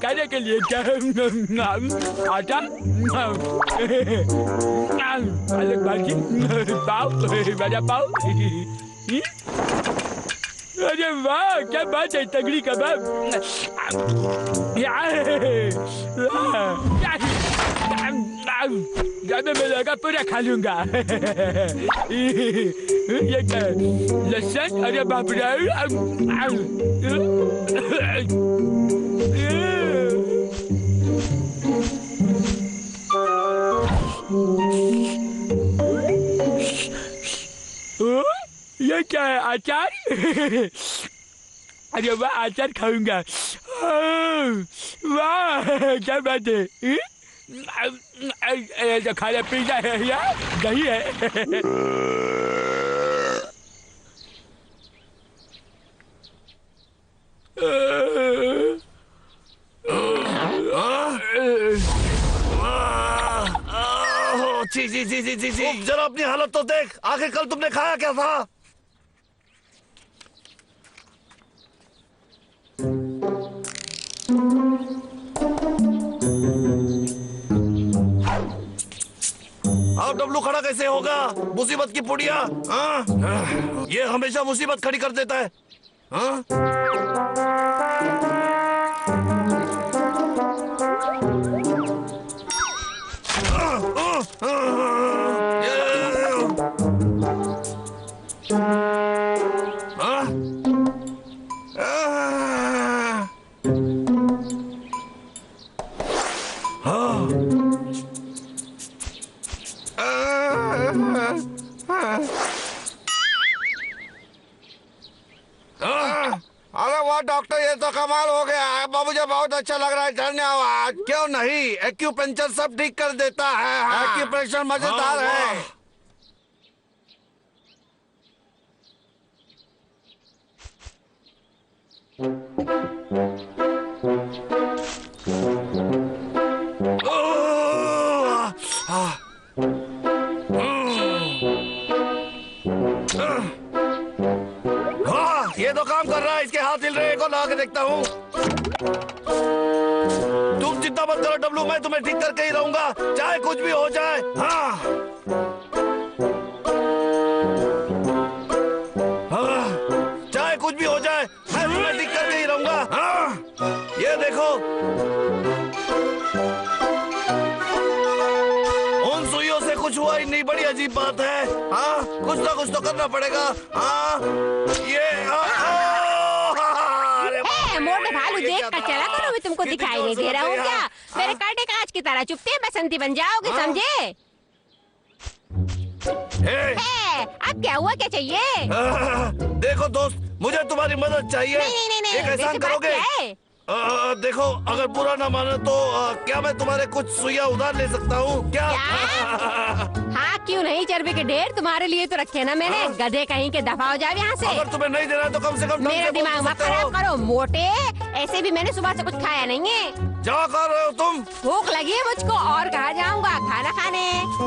खाने के लिए क्या आटा, पालक भाजी, पाव, बड़ा पाव। अरे वाह, क्या बात है, तगड़ी कबाब। ज्यादा मैं लगा पूरा खा लूंगा। ये क्या लहसुन, अरे बाप रे। ये क्या है, अचार? अरे वाह, अचार खाऊंगा। वाह, क्या बात है। तो खाना पीना है या दही है? जी जी जी जी जी जी, जरा अपनी हालत तो देख। आखिर कल तुमने खाया क्या था? अब डब्लू खड़ा कैसे होगा? मुसीबत की पुड़िया। ये हमेशा मुसीबत खड़ी कर देता है। अरे वाह डॉक्टर, ये तो कमाल हो गया है। मुझे बहुत अच्छा लग रहा है। धन्यवाद। क्यों नहीं, एक्यूपंक्चर सब ठीक कर देता है। एक्यूप्रेशर मजेदार है। ये तो काम कर रहा है। इसके हाथ हिल रहे को ला के देखता हूँ। तुम चिंता मत करो डब्लू, मैं तुम्हें ठीक करके ही रहूंगा, चाहे कुछ भी हो जाए। चाहे कुछ भी हो जाए, मैं तुम्हें ठीक करके ही रहूंगा। ये देखो, उन सुइयों से कुछ हुआ ही नहीं। बड़ी अजीब बात है। कुछ ना कुछ तो करना पड़ेगा। ये मोटे भालू देख कर चला करो, मैं तुमको दिखाई नहीं दे रहा हूँ क्या? मेरे कांटे कांच की तरह चुपते बसंती बन जाओगे, समझे? अब क्या हुआ, क्या चाहिए? देखो दोस्त, मुझे तुम्हारी मदद चाहिए। नहीं, एक एहसान करोगे? देखो, अगर बुरा ना मानो तो क्या मैं तुम्हारे कुछ सुइयां उधार ले सकता हूँ क्या? हाँ, क्यों नहीं, चर्बी के ढेर तुम्हारे लिए तो रखे ना मैंने। गधे कहीं के, दफा हो जाओ यहाँ से। अगर तुम्हें नहीं देना तो कम से कम मेरा दिमाग मत खराब करो मोटे। ऐसे भी मैंने सुबह से कुछ खाया नहीं है। क्या कर रहे हो तुम? भूख लगी है मुझको, और कहाँ जाऊँगा खाना खाने।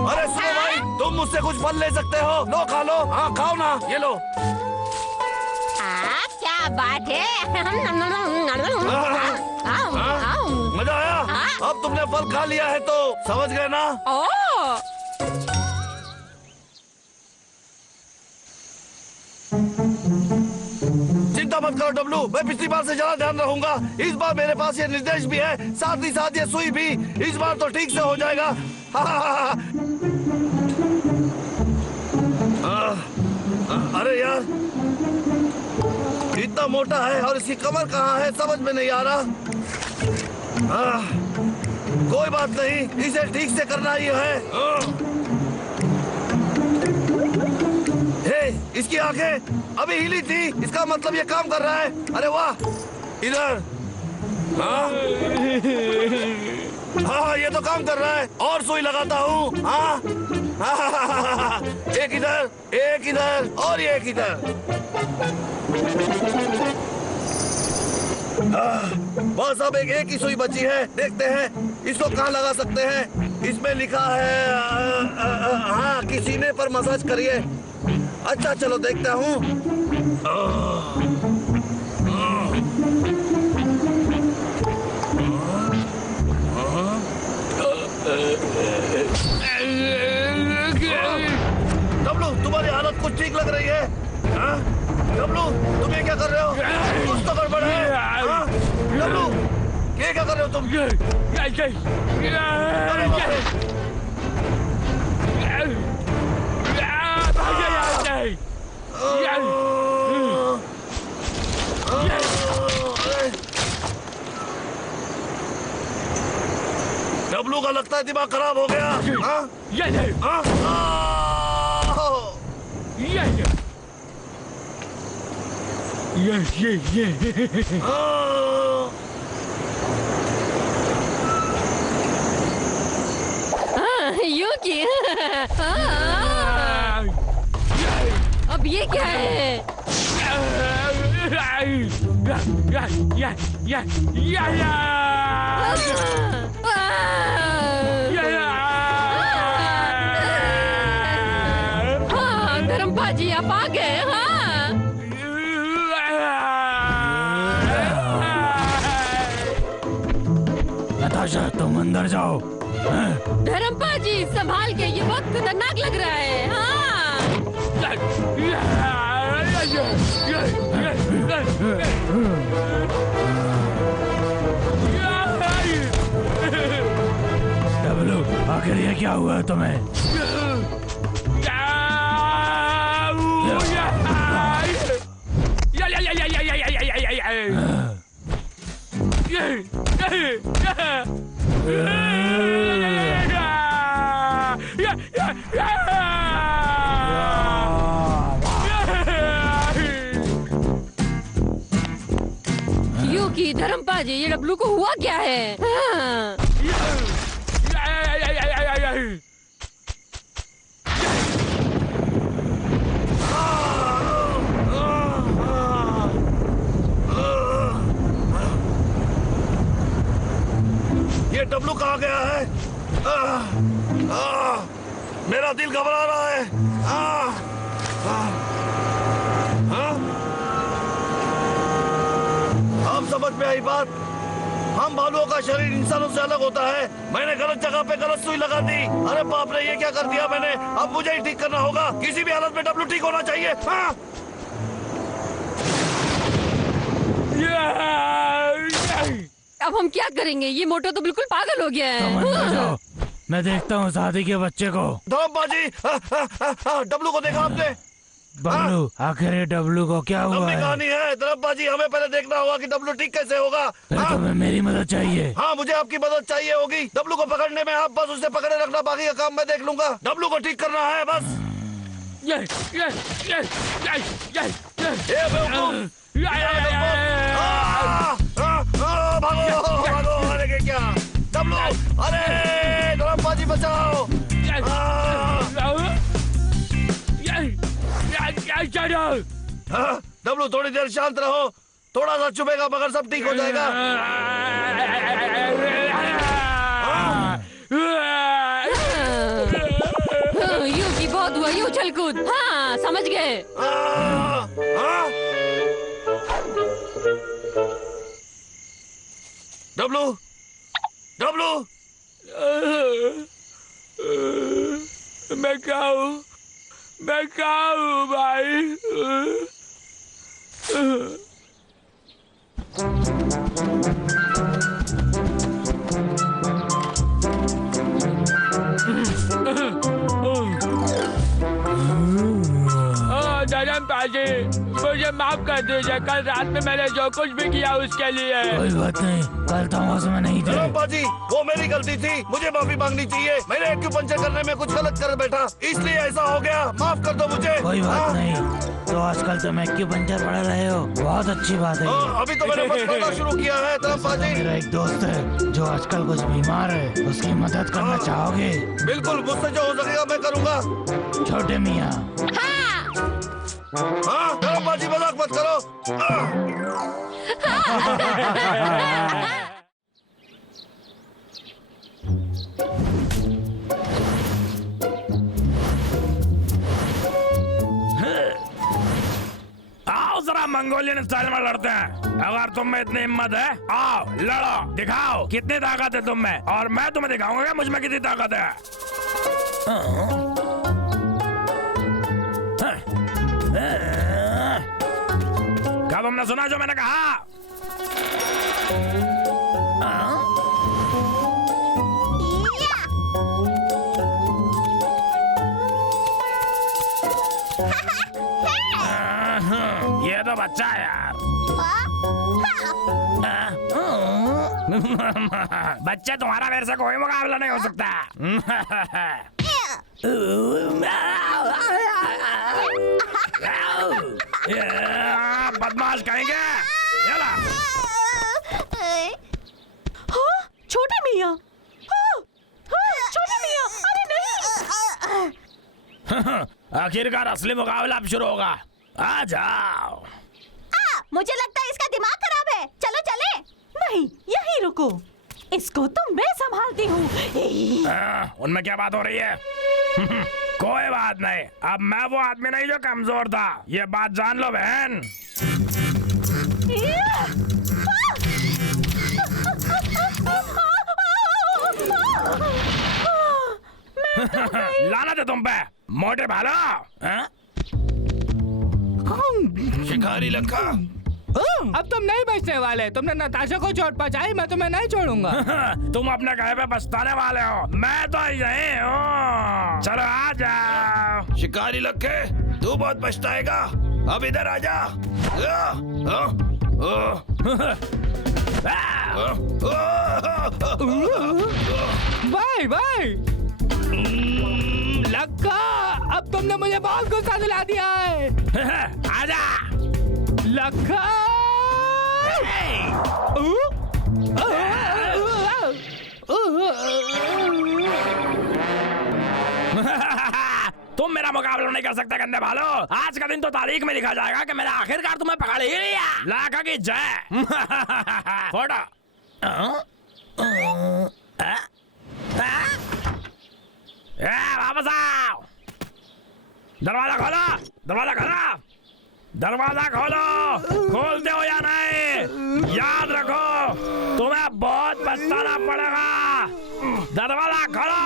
अरे सुनो भाई, तुम मुझसे कुछ फल ले सकते हो। लो खा लो। हाँ खाओ ना, ये लो। क्या बात है। मजा आया? अब तुमने फल खा लिया है तो समझ गए ना? चिंता मत करो डब्लू, मैं पिछली बार से ज्यादा ध्यान रखूंगा। इस बार मेरे पास ये निर्देश भी है, साथ ही साथ ये सुई भी। इस बार तो ठीक से हो जाएगा। अरे यार, इतना मोटा है और इसकी कमर कहाँ है, समझ में नहीं आ रहा। कोई बात नहीं, इसे ठीक से करना ही है। इसकी आंखें अभी हिली थी, इसका मतलब ये काम कर रहा है। अरे वाह, इधर। हाँ, ये तो काम कर रहा है। और सुई लगाता हूँ। एक इधर और एक इधर। बस अब एक ही सुई बची है। देखते हैं इसको कहाँ लगा सकते हैं। इसमें लिखा है हाँ कि सीने पर मसाज करिए। अच्छा चलो देखता हूँ। डब्लू तुम्हारी हालत कुछ ठीक लग रही है? हाँ? डब्लू तुम ये क्या कर रहे हो? कुछ तो गड़बड़ है। हाँ? डब्लू ये क्या कर रहे हो तुम? डब्लू का लगता है दिमाग खराब हो गया। हाँ? हाँ? यूकी अब ये क्या है? हाँ धर्मपाजी आप आ गए। हाँ नताशा तुम अंदर जाओ। धर्मपाजी संभाल के, ये बहुत खतरनाक लग रहा है। हाँ डब्लू आखिर ये क्या हुआ तुम्हें? यूकी धर्मपाजी ये डब्लू को हुआ क्या है? हाँ। ये डब्लू कहाँ गया है? मेरा दिल घबरा रहा है। अब समझ में आई बात। हम भालुओं का शरीर इंसानों से अलग होता है। मैंने गलत जगह पे गलत सुई लगा दी। अरे बाप रे ये क्या कर दिया मैंने। अब मुझे ही ठीक करना होगा। किसी भी हालत में डब्लू ठीक होना चाहिए। हाँ? अब हम क्या करेंगे? ये मोटो तो बिल्कुल पागल हो गया तुम अंदर है। जाओ, मैं देखता हूँ शादी के बच्चे को। धर्मपाजी डब्लू को देखा आपने? बबलू आखिर ये डब्लू को क्या हुआ लंबी है? कहानी है धर्मपाजी। हमें पहले देखना होगा कि डब्लू ठीक कैसे होगा। फिर हाँ? तुम्हें मेरी मदद चाहिए। हाँ मुझे आपकी मदद चाहिए होगी। डब्लू को पकड़ने में आप बस उसे पकड़े रखना, बाकी का काम मैं देख लूंगा। डब्लू को ठीक करना है बस। ये बेवकूफ! भागो भागो! अरे क्या डब्लू! अरे धर्मपाजी बचाओ! डब्लू थोड़ी देर शांत रहो। थोड़ा सा चुभेगा मगर सब ठीक हो जाएगा। यूकी बहुत हुआ, यू उछल कूद। हाँ समझ गए। डब्लू डब्लू मैं क्या हूँ भाई? धर्मपाजी मुझे माफ कर दीजिए। कल रात में मैंने जो कुछ भी किया उसके लिए। कोई बात नहीं, कल तुम उसमें नहीं थे। धर्मपाजी वो मेरी गलती थी। मुझे माफी मांगनी चाहिए। मैंने एक्यूपंक्चर करने में कुछ गलत कर बैठा, इसलिए ऐसा हो गया। माफ कर दो मुझे। कोई बात नहीं। तो आजकल तुम एक्यूपंक्चर पढ़ रहे हो, बहुत अच्छी बात है। अभी तो मैंने बस पढ़ना शुरू किया है। धर्मपाजी मेरा एक दोस्त है जो आजकल कुछ बीमार है, उसकी मदद करना चाहोगे? बिल्कुल, मुझसे जो हो सकेगा मैं करूँगा। छोटे मियाँ। हाँ धर्मपाजी मजाक मत करो। मंगोलियन स्टाइल में लड़ते हैं। अगर तुम में इतनी हिम्मत है, आओ लड़ो, दिखाओ कितनी ताकत है तुम में, और मैं तुम्हें दिखाऊंगा कि मुझ में कितनी ताकत है। क्या तुमने सुना जो मैंने कहा? ये तो बच्चा है यार। बच्चे, तुम्हारा मेरे से कोई मुकाबला नहीं हो सकता। बदमाश कहेंगे। छोटे मियाँ, छोटे मियाँ, अरे नहीं। आखिरकार असली मुकाबला अब शुरू होगा। आ जाओ। मुझे लगता है इसका दिमाग खराब है। चलो चले। नहीं, यहीं रुको। इसको तो मैं संभालती हूँ। उनमें क्या बात हो रही है? कोई बात नहीं, अब मैं वो आदमी नहीं जो कमजोर था, ये बात जान लो बहन। लानत है तुम पे, मोटे भालो। शिकारी लखा, अब तुम नहीं बचने वाले। तुमने नताशा को चोट पहुंचाई, मैं तुम्हें नहीं छोड़ूंगा। तुम अपने कहे पे पछताने वाले हो, मैं तो यही हूँ। चलो आ जाओ। शिकारी लखे, तू बहुत पछताएगा। अब इधर आ जा। भाई भाई, लक्का, अब तुमने मुझे बहुत गुस्सा दिला दिया है। आजा लक्का। तुम मेरा मुकाबला नहीं कर सकते गंदे भालो। आज का दिन तो तारीख में लिखा जाएगा कि मैंने आखिरकार तुम्हें पकड़ ही लिया। लाखा की जय। फोटो। वापस आओ। दरवाजा खोलो, दरवाजा खोलो, दरवाजा खोलो। खोलते हो या नहीं? याद रखो, तुम्हें बहुत पछताना पड़ेगा। दरवाजा खोलो।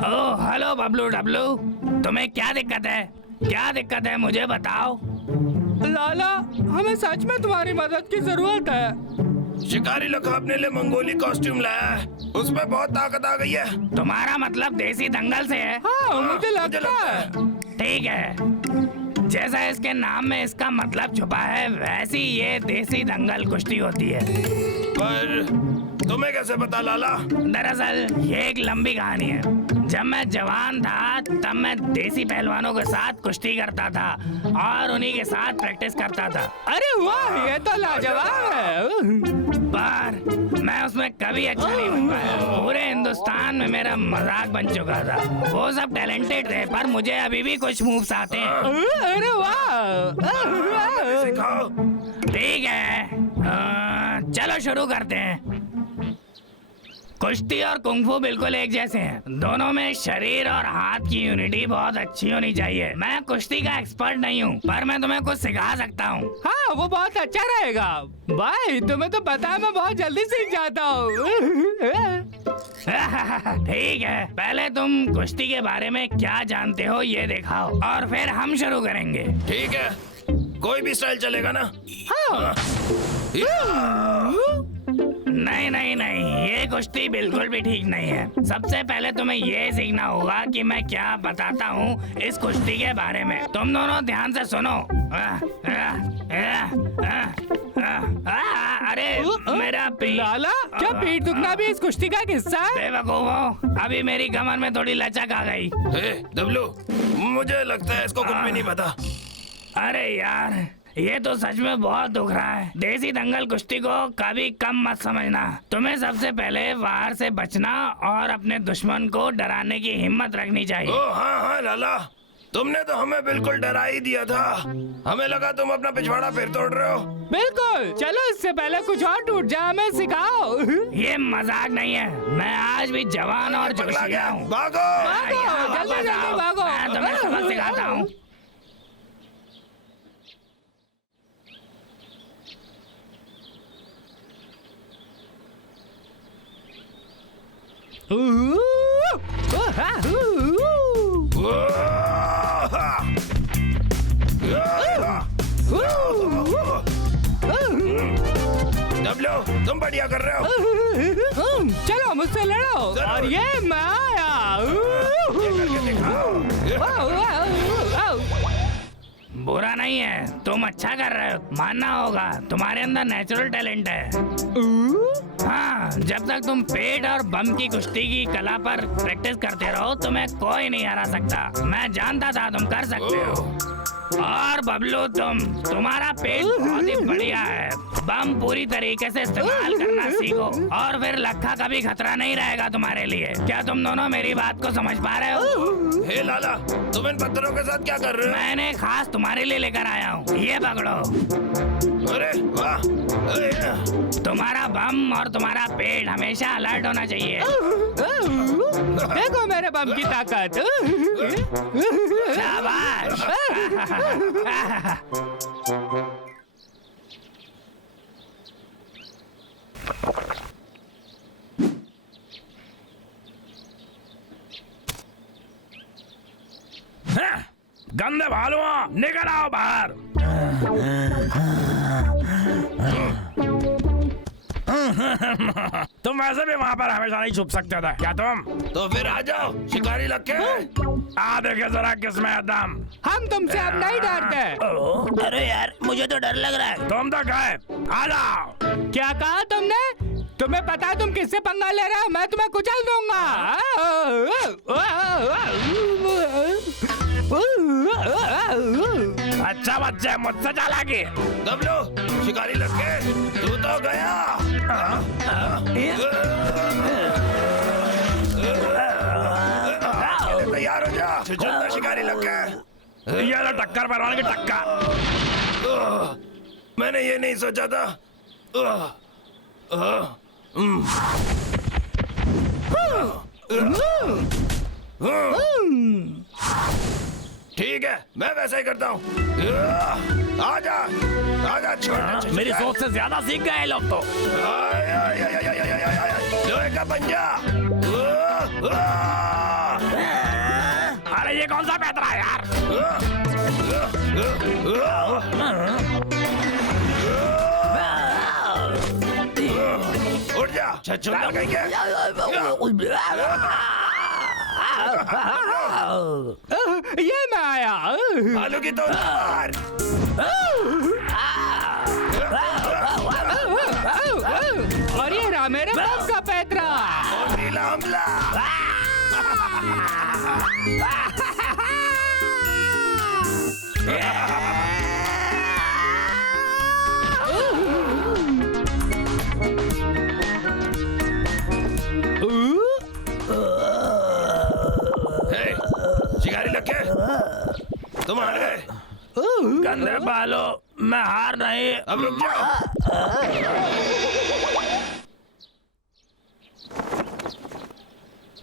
ओह हेलो बबलू डब्लू, तुम्हें क्या दिक्कत है? क्या दिक्कत है मुझे बताओ। लाला, हमें सच में तुम्हारी मदद की जरूरत है। शिकारी लखा अपने लिए मंगोली कॉस्ट्यूम लाया है, उसमें बहुत ताकत आ गई है। तुम्हारा मतलब देसी दंगल से है? हाँ, मुझे लगता है। ठीक है, जैसा इसके नाम में इसका मतलब छुपा है, वैसी ये देसी दंगल कुश्ती होती है। पर तुम्हें कैसे पता लाला? दरअसल ये एक लंबी कहानी है। जब मैं जवान था तब मैं देसी पहलवानों के साथ कुश्ती करता था और उन्हीं के साथ प्रैक्टिस करता था। अरे वाह, ये तो लाजवाब है। पर मैं उसमें कभी अच्छा नहीं बन पाया। पूरे हिंदुस्तान में मेरा मजाक बन चुका था। वो सब टैलेंटेड थे, पर मुझे अभी भी कुछ मूव्स आते हैं। अरे वाह। सिखाओ। ठीक है, चलो शुरू करते हैं। कुश्ती और कुंफू बिल्कुल एक जैसे हैं। दोनों में शरीर और हाथ की यूनिटी बहुत अच्छी होनी चाहिए। मैं कुश्ती का एक्सपर्ट नहीं हूँ, पर मैं तुम्हें कुछ सिखा सकता हूँ। हाँ, वो बहुत अच्छा रहेगा। भाई, तुम्हें तो पता है मैं बहुत जल्दी सीख जाता हूँ। ठीक है, पहले तुम कुश्ती के बारे में क्या जानते हो ये दिखाओ, और फिर हम शुरू करेंगे। ठीक है, कोई भी स्टाइल चलेगा ना? हाँ। नहीं नहीं नहीं, ये कुश्ती बिल्कुल भी ठीक नहीं है। सबसे पहले तुम्हें ये सीखना होगा कि मैं क्या बताता हूँ इस कुश्ती के बारे में। तुम दोनों ध्यान से सुनो। अरे मेरा पीठ। लाला, क्या पीठ दुखना भी इस कुश्ती का एक हिस्सा है? बेवकूफो, अभी मेरी कमर में थोड़ी लचक आ गई। डब्लू, मुझे लगता है इसको कुछ भी नहीं पता। अरे यार, ये तो सच में बहुत दुख रहा है। देसी दंगल कुश्ती को कभी कम मत समझना। तुम्हें सबसे पहले वार से बचना और अपने दुश्मन को डराने की हिम्मत रखनी चाहिए। ओ हाँ हाँ लाला, तुमने तो हमें बिल्कुल डरा ही दिया था। हमें लगा तुम अपना पिछवाड़ा फिर तोड़ रहे हो। बिल्कुल, चलो इससे पहले कुछ और टूट जाए हमें सिखाओ। ये मजाक नहीं है, मैं आज भी जवान और पगला जोशिया गया। हूँ। भागो। जल्दी जल्दी भागो। मैं तुम्हें सबक सिखाता हूँ। डब्लू, तुम बढ़िया कर रहे हो। चलो मुझसे लड़ो। और ये मैं आया। ये करके दिखाओ। बुरा नहीं है, तुम अच्छा कर रहे हो, मानना होगा। तुम्हारे अंदर नेचुरल टैलेंट है। हाँ, जब तक तुम पेट और बम की कुश्ती की कला पर प्रैक्टिस करते रहो, तुम्हें कोई नहीं हरा सकता। मैं जानता था तुम कर सकते हो। और बबलू, तुम्हारा पेट बहुत ही बढ़िया है। बम पूरी तरीके से इस्तेमाल करना सीखो और फिर लखा का भी खतरा नहीं रहेगा तुम्हारे लिए। क्या तुम दोनों मेरी बात को समझ पा रहे हो? हे लाला, तुम इन पत्थरों के साथ क्या कर रहे हो? मैंने खास तुम्हारे लिए लेकर आया हूँ, ये पकड़ो। अरे वाह, तुम्हारा बम और तुम्हारा पेट हमेशा अलर्ट होना चाहिए। देखो मेरे बम की ताकत। शाबाश। गंदे भालू, निकल आओ बाहर। तुम वैसे भी वहाँ पर हमेशा नहीं छुप सकते थे क्या तुम? तो फिर आ जाओ शिकारी लक्के। आ देखे जरा किसमें है दम। हम तुमसे अब नहीं डरते। अरे यार, मुझे तो डर लग रहा है। तुम तो गए, आ जाओ। क्या कहा तुमने? तुम्हें पता है तुम किससे पंगा ले रहे हो? मैं तुम्हें कुचल दूंगा। अच्छा बच्चे, मुझसे चालाकी। डब्लू, शिकारी लक्के, तू तो गया। तैयार हो जा, चुचुंदा शिकारी लक्के। ये लो टक्कर परवान की टक्का। मैंने ये नहीं सोचा था। ठीक है, मैं वैसा ही करता हूँ। आजा, आजा, छोड़। मेरी सोच से ज्यादा सीख गए लोग तो। लोहे का पंजा। अरे ये कौन सा पैतरा है यार? उठ जा, छछूंदर कहीं के। ये मैं आया। आलू की तोड़ मार। और ये रहा मेरे बम का पैतरा। और नीला हमला। शिकारी लक्के, तुम हार गए। गंदे बालो, मैं हार नहीं। अब रुक जाओ।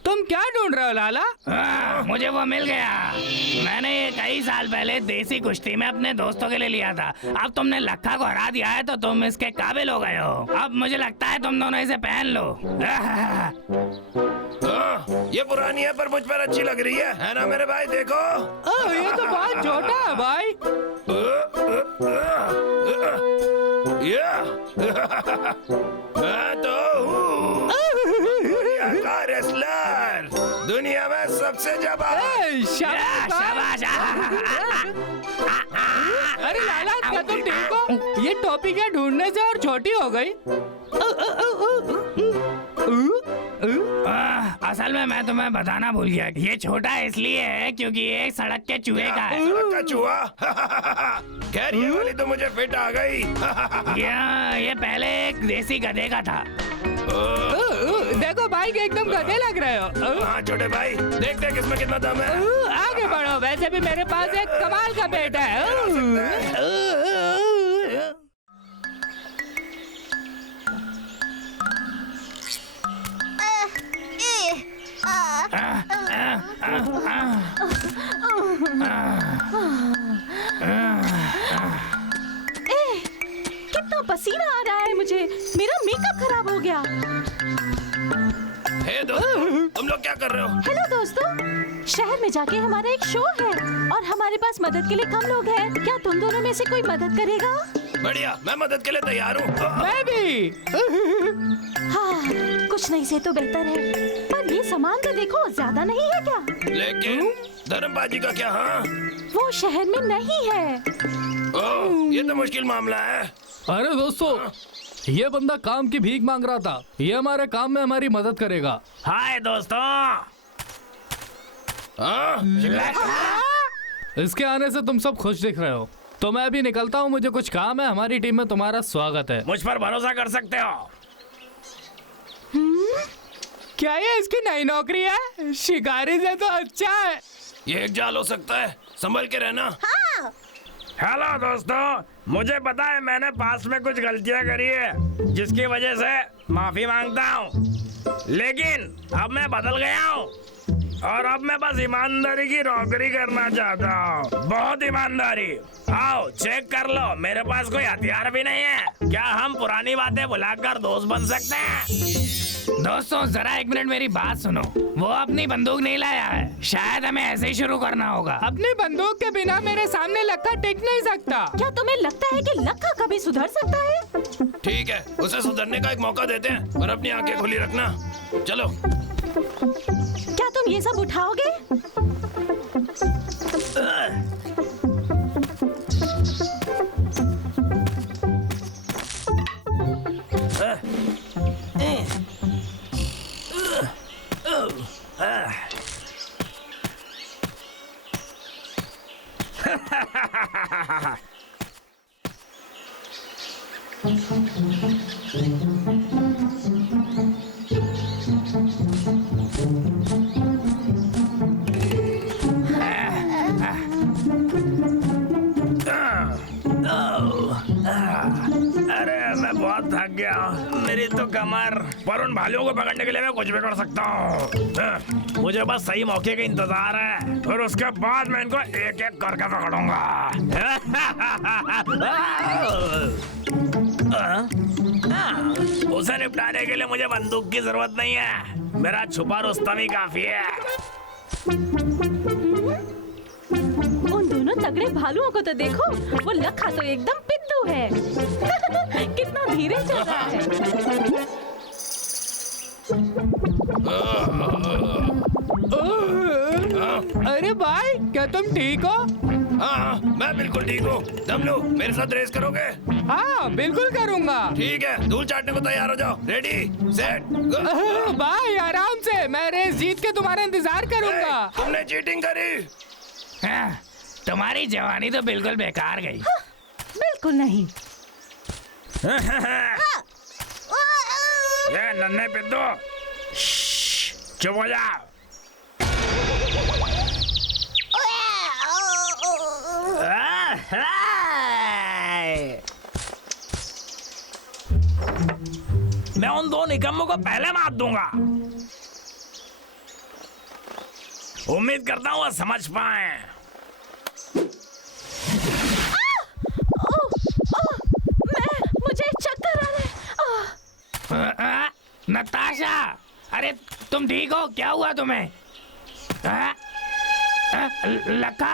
तुम क्या ढूंढ रहे हो लाला? मुझे वो मिल गया। मैंने ये कई साल पहले देसी कुश्ती में अपने दोस्तों के लिए लिया था। अब तुमने लखा को हरा दिया है तो तुम इसके काबिल हो गए हो। अब मुझे लगता है तुम दोनों इसे पहन लो। ये पुरानी है पर मुझ पर अच्छी लग रही है ना मेरे भाई? देखो, ये तो बहुत छोटा है भाई। मैं तो हूँ दुनिया का रेसलर, दुनिया में सबसे जबरदस्त। शाबाश। अरे लाला, क्या तुम ठीक हो? ये टोपी क्या ढूंढने से और छोटी हो गई? असल में मैं तुम्हें बताना भूल गया। ये छोटा इसलिए है क्योंकि ये सड़क के चूहे का है। सड़क का चूहा? खैर ये वाली तो मुझे फिट आ गई। ये पहले एक देसी गधे का था। देखो भाई के एकदम गधे लग रहे हो। हाँ छोटे भाई, देखते हैं किसमें कितना दम है। आगे बढ़ो, वैसे भी मेरे पास एक कमाल का बेटा है। कितना पसीना आ रहा है मुझे, मेरा मेकअप खराब हो गया। हे दोस्तों, तुम लोग क्या कर रहे हो? हेलो दोस्तों, शहर में जाके हमारा एक शो है और हमारे पास मदद के लिए कम लोग हैं। क्या तुम दोनों में से कोई मदद करेगा? बढ़िया, मैं मदद के लिए तैयार हूँ। मैं भी। हाँ, कुछ नहीं से तो बेहतर है, पर ये सामान तो देखो, ज्यादा नहीं है क्या? लेकिन धर्मबाजी का क्या? हाँ, वो शहर में नहीं है। ओह, ये तो मुश्किल मामला है। अरे दोस्तों, ये बंदा काम की भीख मांग रहा था। ये हमारे काम में हमारी मदद करेगा। हाय दोस्तों। हाँ, इसके आने से तुम सब खुश दिख रहे हो, तो मैं अभी निकलता हूँ, मुझे कुछ काम है। हमारी टीम में तुम्हारा स्वागत है। मुझ पर भरोसा कर सकते हो। क्या ये इसकी नई नौकरी है? शिकारी से तो अच्छा है। ये एक जाल हो सकता है, संभल के रहना। हेलो दोस्तों, मुझे पता है मैंने पास्ट में कुछ गलतियां करी है, जिसकी वजह से माफी मांगता हूँ। लेकिन अब मैं बदल गया हूँ और अब मैं बस ईमानदारी की नौकरी करना चाहता हूँ। बहुत ईमानदारी। आओ चेक कर लो, मेरे पास कोई हथियार भी नहीं है। क्या हम पुरानी बातें भुलाकर दोस्त बन सकते हैं? दोस्तों जरा एक मिनट मेरी बात सुनो। वो अपनी बंदूक नहीं लाया है, शायद हमें ऐसे ही शुरू करना होगा। अपनी बंदूक के बिना मेरे सामने लक्का टिक नहीं सकता। क्या तुम्हें लगता है कि लक्का कभी सुधर सकता है? ठीक है, उसे सुधरने का एक मौका देते हैं, पर अपनी आंखें खुली रखना। चलो। क्या तुम ये सब उठाओगे? अरे मैं बहुत थक गया, मेरी तो कमर। पर उन भालुओं को पकड़ने के लिए मैं कुछ भी कर सकता हूँ। मुझे बस सही मौके का इंतजार है और उसके बाद मैं इनको एक एक करके पकड़ूंगा। उसे निपटाने के लिए मुझे बंदूक की जरूरत नहीं है, मेरा छुपा रुस्तम ही काफी है। उन दोनों तगड़े भालुओं को तो देखो, वो लक्का तो एकदम पिद्दू है। कितना धीरे चल रहा है। अरे भाई, क्या तुम ठीक हो? हाँ, मैं बिल्कुल ठीक हूँ। डब्लू, मेरे साथ रेस करोगे? हाँ बिल्कुल करूँगा। ठीक है, धूल चाटने को तैयार हो जाओ। रेडी, सेट, गो। भाई आराम से, मैं रेस जीत के तुम्हारा इंतजार करूँगा। तुमने चीटिंग करी। हाँ, तुम्हारी जवानी तो बिल्कुल बेकार गई। बिल्कुल नहीं। ये नन्हे पिद्दू, चुप हो जा। मैं उन दो निकम्मों को पहले मार दूंगा। उम्मीद करता हूँ वो समझ पाए। मुझे चक्कर आ रहे हैं। नताशा, अरे तुम ठीक हो? क्या हुआ तुम्हें? लक्का,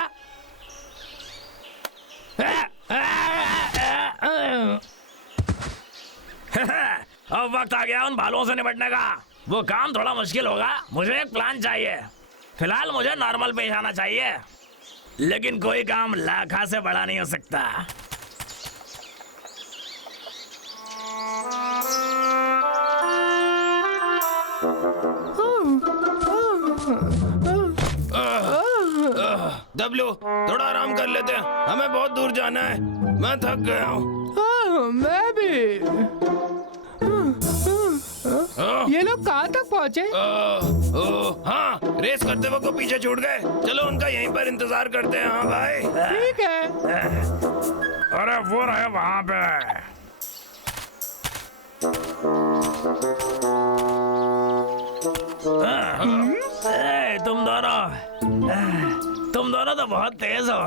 अब वक्त आ गया उन भालुओं से निपटने का। वो काम थोड़ा मुश्किल होगा, मुझे एक प्लान चाहिए। फिलहाल मुझे नॉर्मल पेश आना चाहिए, लेकिन कोई काम लाखा से बड़ा नहीं हो सकता। डब्लू, थोड़ा आराम कर लेते हैं, हमें बहुत दूर जाना है। मैं थक गया हूँ। मैं भी। ये ये लोग कहाँ तक पहुँचे? हाँ, रेस करते वक्त वो पीछे छूट गए। चलो उनका यहीं पर इंतजार करते हैं। हाँ भाई, ठीक है। अरे वो रहे वहाँ पे। तुम दोनों तो बहुत तेज हो।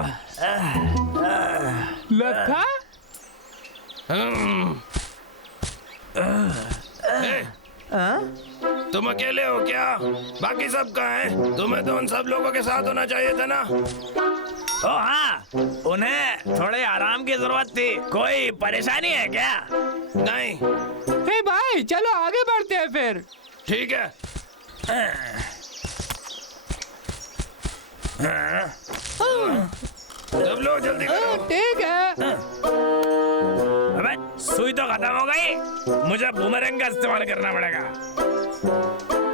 लखा? तुम अकेले हो क्या? बाकी सब कहाँ हैं? तुम्हें तो उन सब लोगों के साथ होना चाहिए था ना। ओ हाँ, उन्हें थोड़े आराम की जरूरत थी। कोई परेशानी है क्या? नहीं। हे भाई, चलो आगे बढ़ते हैं फिर। ठीक है। सब लोग जल्दी करो। ठीक है। अबे सुई तो खत्म हो गई, मुझे बूमरैंग का इस्तेमाल करना पड़ेगा।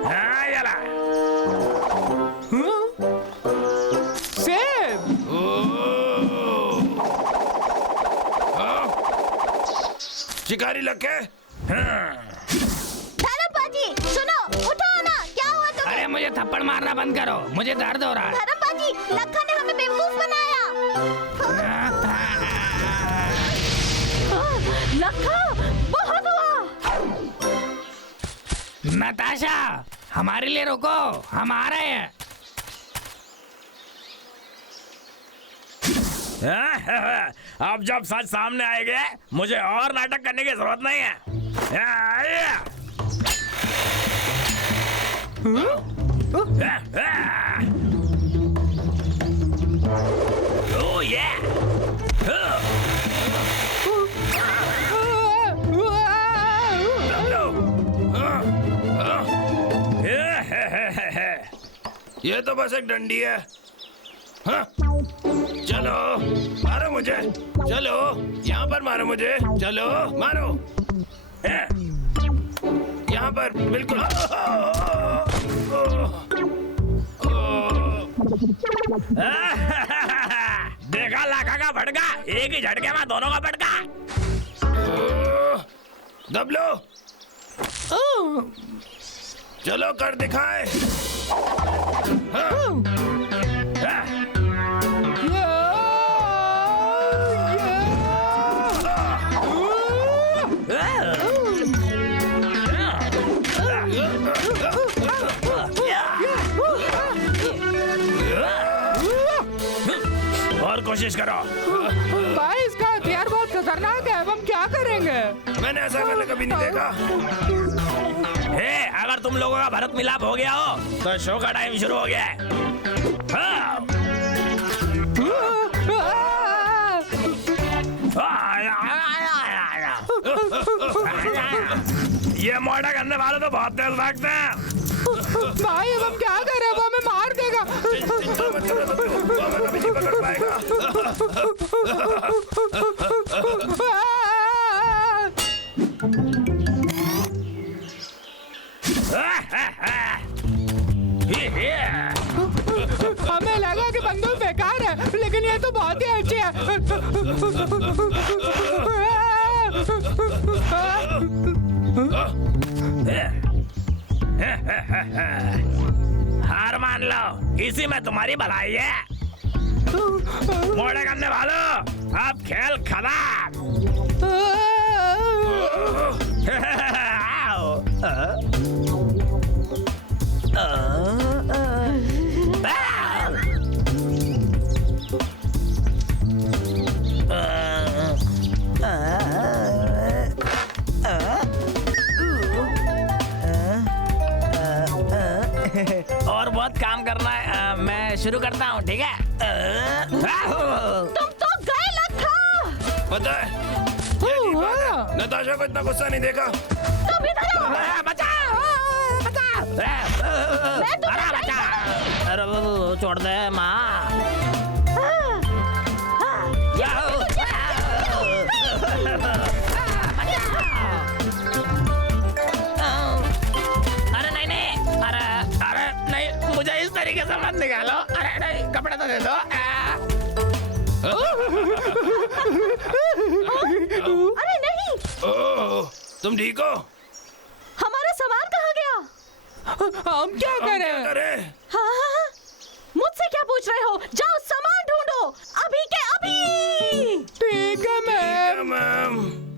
हाँ याला। सेब। शिकारी लगे। धर्मपाजी, सुनो, उठो ना, क्या हुआ तुम्हें? अरे मुझे थप्पड़ मारना बंद करो, मुझे दर्द हो रहा है। धर्मपाजी, लखा ने हमें बेवकूफ बनाया। लखा, बहुत हुआ। नताशा, हमारे लिए रुको, हम आ रहे हैं। अब जब सच सामने आएगा, मुझे और नाटक करने की जरूरत नहीं है। Oh yeah! ये तो बस एक डंडी है। हाँ? चलो मारो मुझे, चलो यहाँ पर मारो मुझे, चलो मारो यहाँ पर, बिल्कुल। देखा लाखा का भड़का, एक ही झटके में दोनों का भड़का। दब लो, चलो कर दिखाए। हाँ? और कोशिश करो। भाई, इसका हथियार बहुत खतरनाक है। अब हम क्या करेंगे? मैंने ऐसा पहले कभी नहीं देखा। अगर तुम लोगों का भरत मिलाप हो गया हो तो शो का टाइम शुरू हो गया है। हाँ। ये मोटा करने वाले तो बहुत तेज भागते हैं। भाई, अब हम क्या करें? वो हमें मार देगा। चिंता मत करो, वो हमें कभी नहीं पकड़ पाएगा। हमें लगा कि बंदूक बेकार है, लेकिन ये तो बहुत ही अच्छी है। हार मान लो, इसी में तुम्हारी भलाई है। मोड़े करने वालों, अब खेल खत्म। और बहुत काम करना है, मैं शुरू करता हूँ, ठीक है? तुम तो गए लखा। पता है, ये ठीक बात है। नताशा को इतना गुस्सा नहीं देखा। तुम इधर आओ। बचाओ, बचाओ, मैं तुम्हें अरे बचाओ, अरे वो छोड़ दे माँ। अरे नहीं नहीं, अरे नहीं, मुझे इस तरीके से मत निकालो। अरे नहीं, कपड़े तो दे दो। अरे नहीं, तुम ठीक हो? हमारा सामान कहाँ गया? हम क्या करें? करें? हाँ हाँ हाँ, मुझसे क्या पूछ रहे हो? जाओ सामान ढूंढो, अभी के अभी। ठीक है मैम। मैम